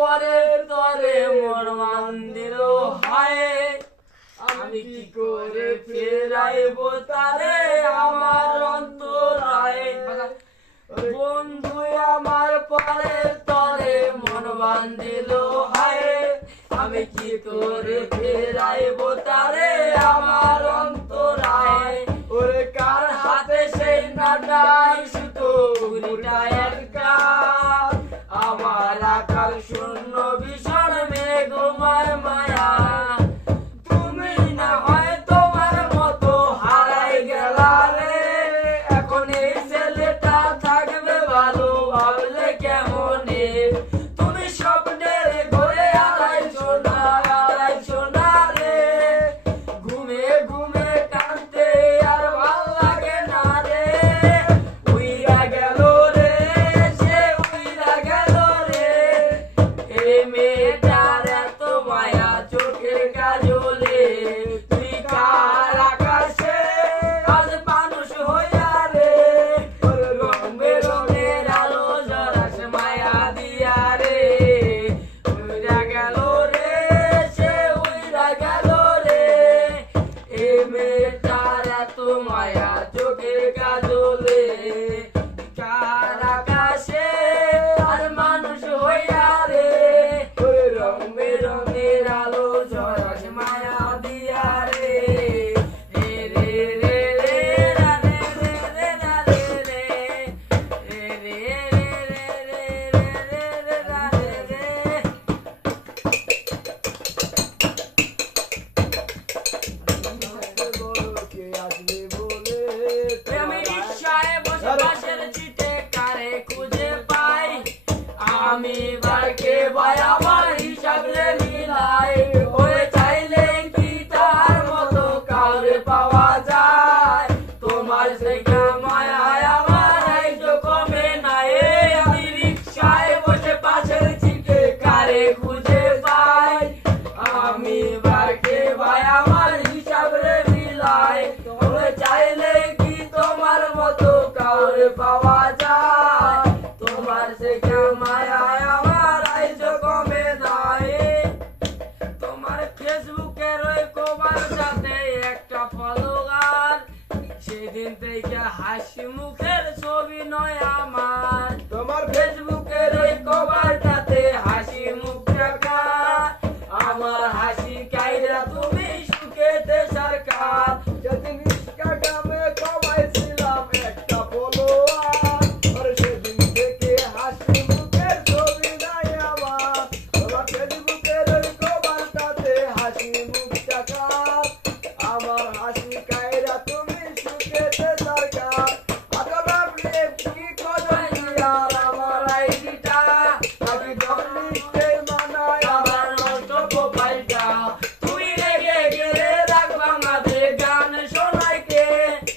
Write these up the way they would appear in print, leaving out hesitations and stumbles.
পরের তরে মোর মন্দির হয় আমি কি করে ফেরাইব তারে আমার অন্তরায় বন্ধু আমার পরের তরে মন বান্ধিল হয় আমি কি করে ফেরাইব তারে আমার অন্তরায় ওরে কার হাতে সেই নাটাই সুতো উল্টায় একটা আমার আকাল শূন্য ভীষণ মেঘময় মায়া তুমি না হয় তোমার মতো হারাই গেলা রে এখন এই ছেলেটা থাকবে ভালো ভাবলে কেমনে তুমি স্বপ্নের ঘরে আড়াইছো না রে ঘুমে ঘুমে কাঁদতে আর ভাল লাগে না রে উইরা গেল রে সে উইরা গেল রে এই মেয়েটার এত মায়া চোখের কাজলে তুই কার আকাশে আজ মানুষ হইয়া রে রং বেরঙের আলো জরাস মায়া দিয়া রে উইরা গেল রে সে উইরা গেল রে এই মেয়েটার এত মায়া চোখের কাজলে কার আকাশে আর মানুষ হইয়া রে রং বেরঙের আলো জরাস মায়া দিয়া রে রে রে রে রে রা রে রে রে রা রে রে রে রে রে রে রে রে রা রে রে আমি রিকশায় বসে বাসের চিটে কারে খুঁজে পাই আমি বারকে ভাই আমার হিসাব রে মিলাই ওরে চাইলে কি তার মতো কাউরে পাওয়া যায় তোমার থেকে মায়ায় আমার আইজো কমে নাই আমি রিকশায় বসে পাশের চিটে কারে খুঁজে পাই আমি বারকে ভাই আমার হিসাব রে মিলাই ওরে চাইলে কি তোমার মতো কাউরে পাওয়া যায় তোমার থেকে মায়ায় আমার আইজো কমে নাই তোমার ফেসবুকের ওই কভার সাথে একটা ফলোয়ার সেদিন থেকে হাসি মুখের ছবি নয় আমার তোমার ফেসবুকের ওই কভারটাতে হাসি মুখ রাখা আমার হাসি কাইরা তুমি সুখেতে সরকার যদি ইনস্টাগ্রামে কমাইছিলাম একটা ফলোয়ার আর সেদিন থেকে হাসি মুখের ছবি নাই আমার তোমার ফেসবুকের ওই কভারটাতে হাসি মুখ রাখা আমার হাসি কাইরা তুমি সুখেতে সরকার আদর কি কদর আর আমার আইডিটা আমি ডবলিস্টে মানায় আমার নষ্ট প্রোফাইলটা তুই রেগে গেলে রাখবা আমাদের গান শোনায় কে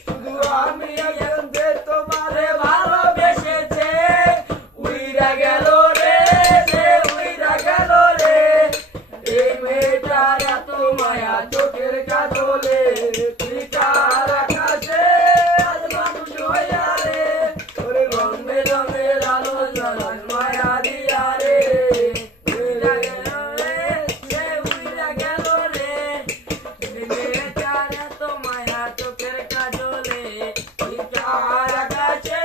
শুধু আমি একজনকে তোমারে ভালোবেসেছে উইরা গেল রে সে উইরা গেল রে এই মেয়েটার এত মায়া চোখের কাজলে তুই কার আকাশে আজ মানুষ হইয়া রে ওরে রং বেরঙের আলো জলাস মায়া দিয়া রে উইরা গেল রে সে উইরা গেল রে এই মেয়েটার এত মায়া চোখের কাজলে তুই কার আকাশে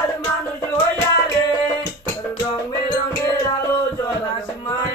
আজ মানুষ হইয়া রে রং বেরঙের আলো জলাস মায়া